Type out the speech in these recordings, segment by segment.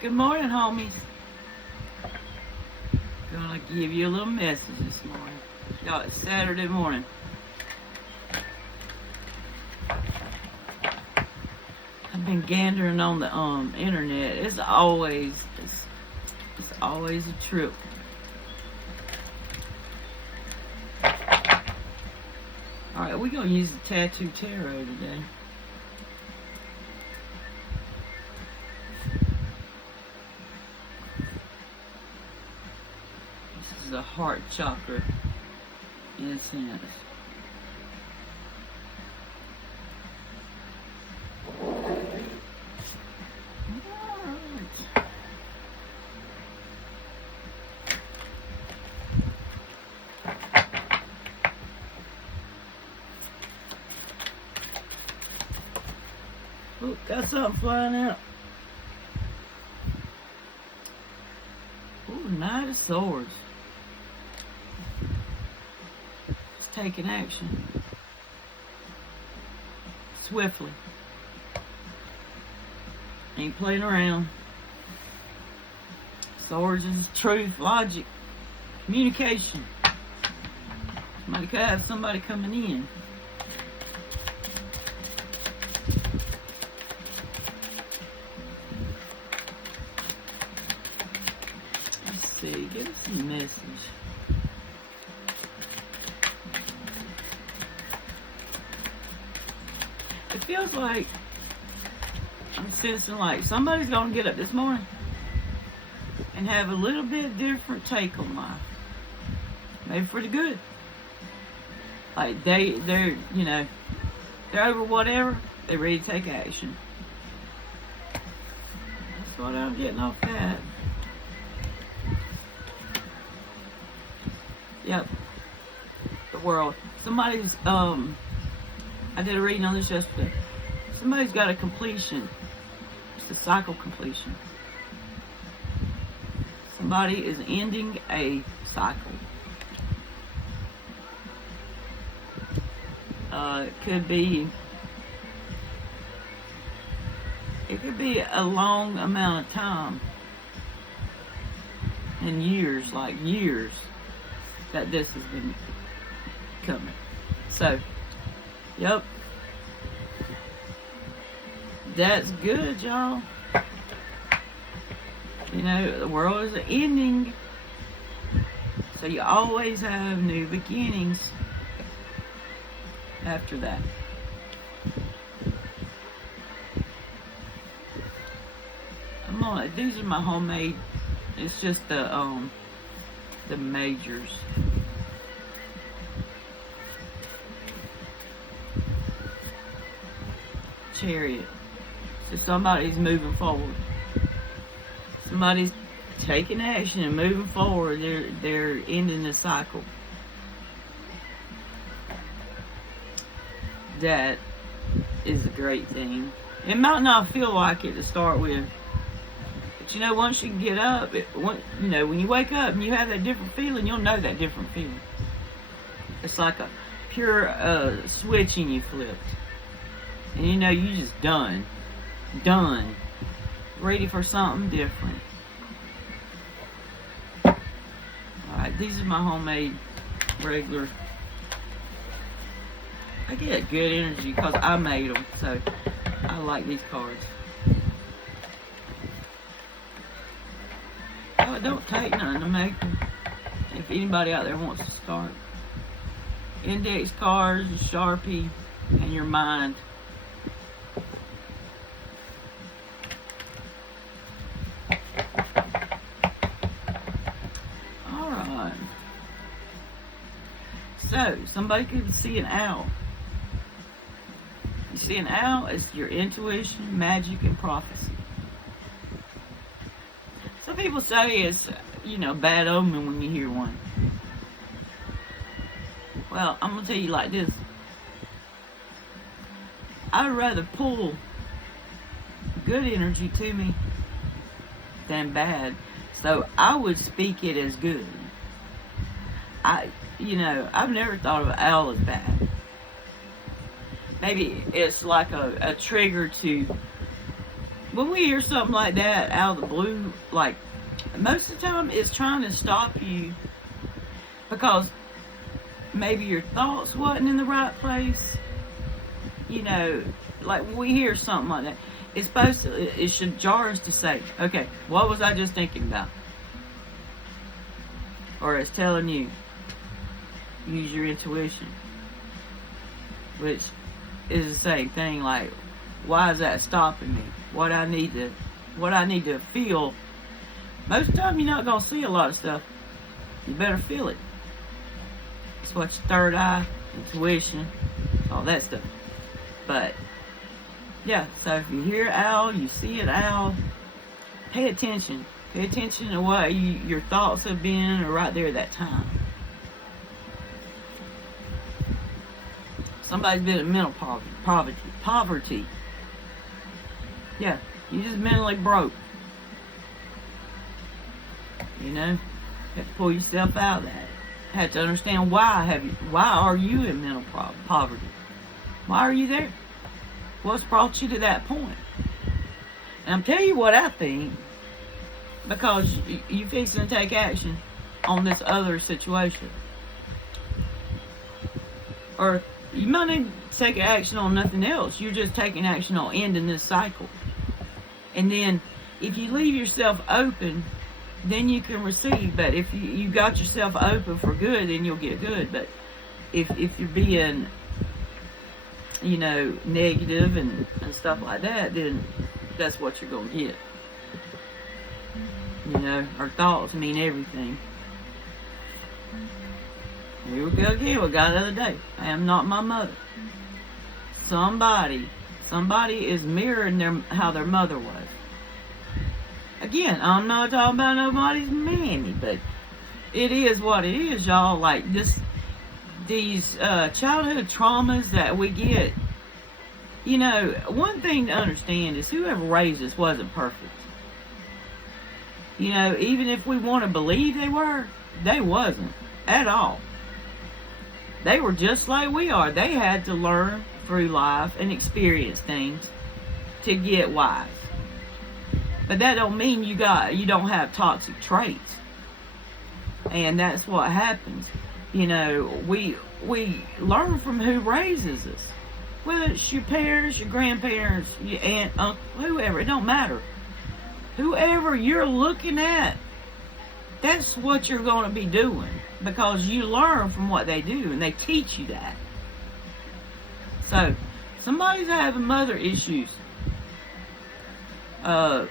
Good morning, homies. Gonna give you a little message this morning. Y'all, it's Saturday morning. I've been gandering on the internet. It's always a trip. Alright, we're gonna use the Tattoo Tarot today. This is a heart chakra in a sense. Look, got something flying out. Ooh, Knight of Swords. It's taking action. Swiftly. Ain't playing around. Swords is truth, logic, communication. Somebody could have somebody coming in. Let's see, give us a message. It feels like I'm sensing like somebody's gonna get up this morning and have a little bit different take on life. Maybe for the good. Like they're over whatever, they're ready to take action. That's what I'm getting off that. Yep. The world. Somebody's I did a reading on this yesterday. Somebody's got a completion. It's a cycle completion. Somebody is ending a cycle. It could be a long amount of time. And years, like years, that this has been coming. So, yep. That's good, y'all. You know, the world is ending. So you always have new beginnings after that. These are my homemade. It's just the majors. Chariot. So somebody's moving forward. Somebody's taking action and moving forward. They're ending the cycle. That is a great thing. It might not feel like it to start with, but you know, once you get up, when you wake up and you have that different feeling, you'll know that different feeling. It's like a pure switch and you flipped. And you know, you just done, ready for something different. Alright, these are my homemade, regular. I get good energy because I made them, so I like these cards. Oh, it don't take nothing to make them. If anybody out there wants to start. Index cards, Sharpie, and your mind. Alright. So, somebody could see an owl. You see an owl, it's your intuition, magic, and prophecy. Some people say it's, bad omen when you hear one. Well, I'm going to tell you like this. I'd rather pull good energy to me than bad. So I would speak it as good. I've never thought of an owl as bad. Maybe it's like a trigger to when we hear something like that out of the blue, like, most of the time it's trying to stop you because maybe your thoughts wasn't in the right place. You know, like when we hear something like that, it should jar us to say, okay, what was I just thinking about? Or it's telling you, use your intuition, which is the same thing. Like, why is that stopping me? What I need to feel. Most of the time, you're not gonna see a lot of stuff. You better feel it. It's what's third eye, intuition, all that stuff. But yeah, so if you hear owl, you see an owl, pay attention. Pay attention to what your thoughts have been or right there at that time. Somebody's been in mental poverty. Yeah, you just mentally broke. You know, you have to pull yourself out of that. You have to understand why are you in mental poverty? Why are you there? What's brought you to that point? And I'm telling you what I think, because you're fixing to take action on this other situation. Or you might need to take action on nothing else. You're just taking action on ending this cycle. And then if you leave yourself open, then you can receive. But if you got yourself open for good, then you'll get good. But if you're being, you know, negative and stuff like that, then that's what you're going to get. You know, our thoughts mean everything. Here we go again. We got the other day. I am not my mother. Somebody is mirroring how their mother was. Again, I'm not talking about nobody's mammy, but it is what it is, y'all. Like these childhood traumas that we get. You know, one thing to understand is whoever raised us wasn't perfect. You know, even if we want to believe they wasn't at all. They were just like we are. They had to learn through life and experience things to get wise. But that don't mean you don't have toxic traits. And that's what happens. You know, we learn from who raises us. Whether it's your parents, your grandparents, your aunt, uncle, whoever, it don't matter. Whoever you're looking at, that's what you're going to be doing, because you learn from what they do and they teach you that. So, somebody's having mother issues. I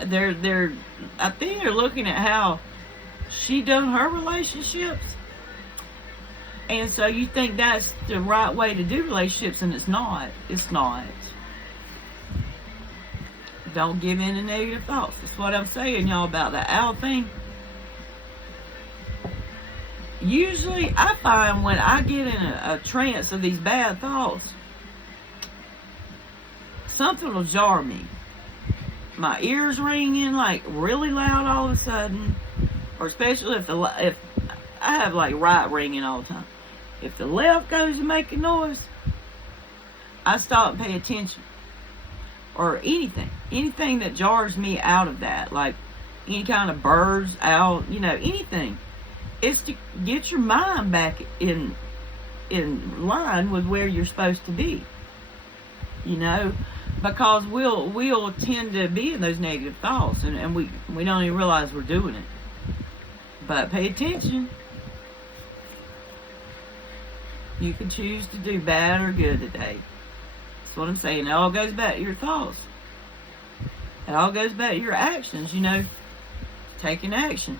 think they're looking at how she done her relationships. And so you think that's the right way to do relationships, and it's not. It's not. Don't give in to negative thoughts. That's what I'm saying, y'all, about the owl thing. Usually, I find when I get in a trance of these bad thoughts, something will jar me. My ears ringing like really loud all of a sudden, or especially if I have like right ringing all the time. If the left goes to make a noise, I stop and pay attention. Or anything that jars me out of that, like any kind of birds, owl, you know, anything. It's to get your mind back in line with where you're supposed to be. You know, because we'll tend to be in those negative thoughts, and we don't even realize we're doing it. But pay attention. You can choose to do bad or good today. That's what I'm saying. It all goes back to your thoughts. It all goes back to your actions, you know. Taking action.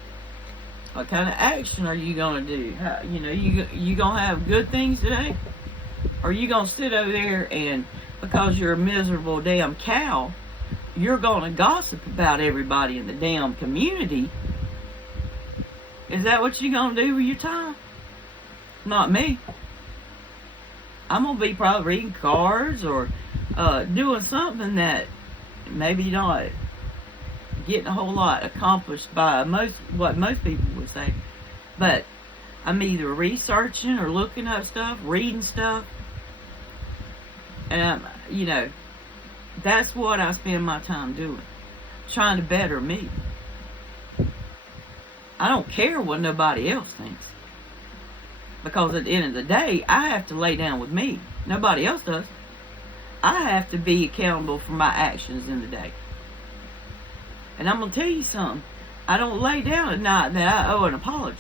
What kind of action are you going to do? You know, you going to have good things today? Or are you going to sit over there and, because you're a miserable damn cow, you're going to gossip about everybody in the damn community? Is that what you're going to do with your time? Not me. I'm going to be probably reading cards or doing something that maybe not getting a whole lot accomplished by what most people would say. But I'm either researching or looking up stuff, reading stuff. And, you know, That's what I spend my time doing. Trying to better me. I don't care what nobody else thinks. Because at the end of the day, I have to lay down with me. Nobody else does. I have to be accountable for my actions in the day. And I'm going to tell you something. I don't lay down at night that I owe an apology.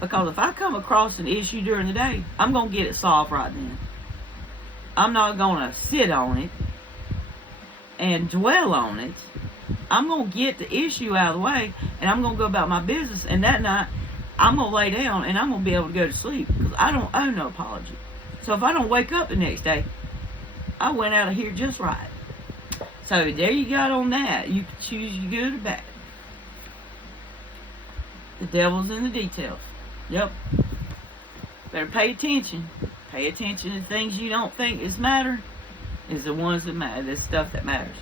Because if I come across an issue during the day, I'm going to get it solved right then. I'm not going to sit on it and dwell on it. I'm going to get the issue out of the way, and I'm going to go about my business. And that night, I'm going to lay down, and I'm going to be able to go to sleep. Because I don't owe no apology. So if I don't wake up the next day, I went out of here just right. So there you got on that. You can choose your good or bad. The devil's in the details. Yep. Better pay attention. Pay attention to things you don't think is matter. Is the ones that matter. This stuff that matters.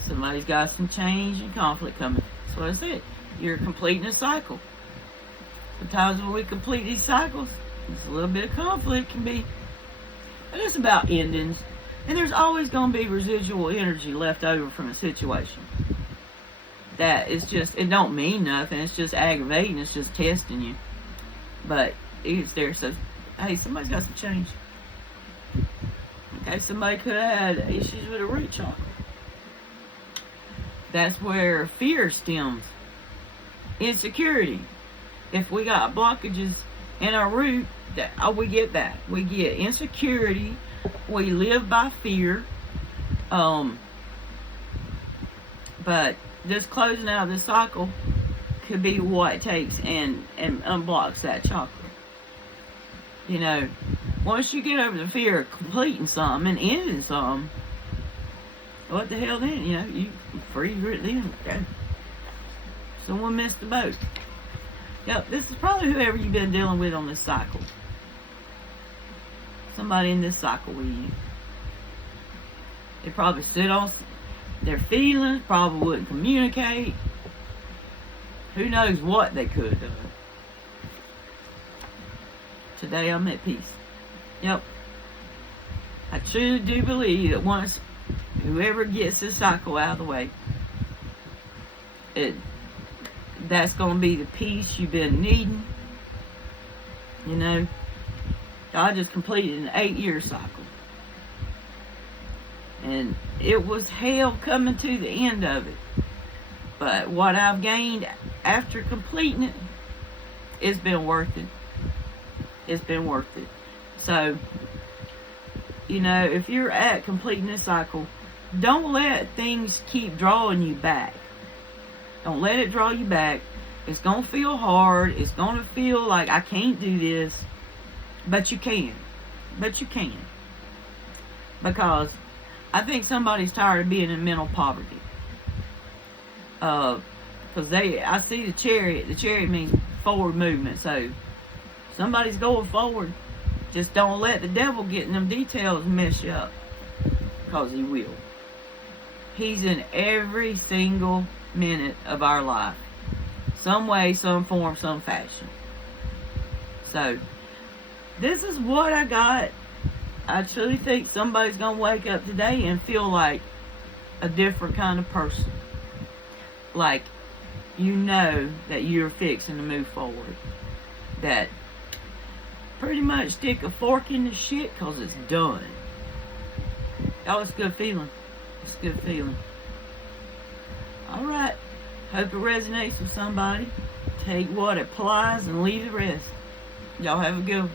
Somebody's got some change and conflict coming. That's what I said. You're completing a cycle. Sometimes when we complete these cycles, there's a little bit of conflict can be. But it's about endings. And there's always going to be residual energy left over from a situation. That it's just, it don't mean nothing. It's just aggravating. It's just testing you. But it's there. So, hey, somebody's got some change. Okay, somebody could have had issues with a root chakra. That's where fear stems. Insecurity. If we got blockages in our root, we get that. We get insecurity. We live by fear. But just closing out this cycle could be what it takes and unblocks that chakra. You know, once you get over the fear of completing something and ending something, what the hell then? You know, you free then. Okay. Someone missed the boat. Yep, this is probably whoever you've been dealing with on this cycle. Somebody in this cycle with you. They probably sit on their feelings, probably wouldn't communicate. Who knows what they could have done. Today I'm at peace. Yep. I truly do believe that once whoever gets this cycle out of the way, that's going to be the peace you've been needing. You know, I just completed an 8-year cycle. And it was hell coming to the end of it. But what I've gained after completing it, it's been worth it. It's been worth it. So, you know, if you're at completing this cycle, don't let things keep drawing you back. Don't let it draw you back. It's going to feel hard. It's going to feel like I can't do this. But you can. But you can. Because I think somebody's tired of being in mental poverty. Because I see the chariot. The chariot means forward movement. So somebody's going forward. Just don't let the devil get in them details and mess you up. Because he will. He's in every single minute of our life. Some way, some form, some fashion. So, this is what I got. I truly think somebody's going to wake up today and feel like a different kind of person. Like, you know that you're fixing to move forward. That pretty much stick a fork in the shit because it's done. Oh, it's a good feeling. It's a good feeling. Alright. Hope it resonates with somebody. Take what applies and leave the rest. Y'all have a good one.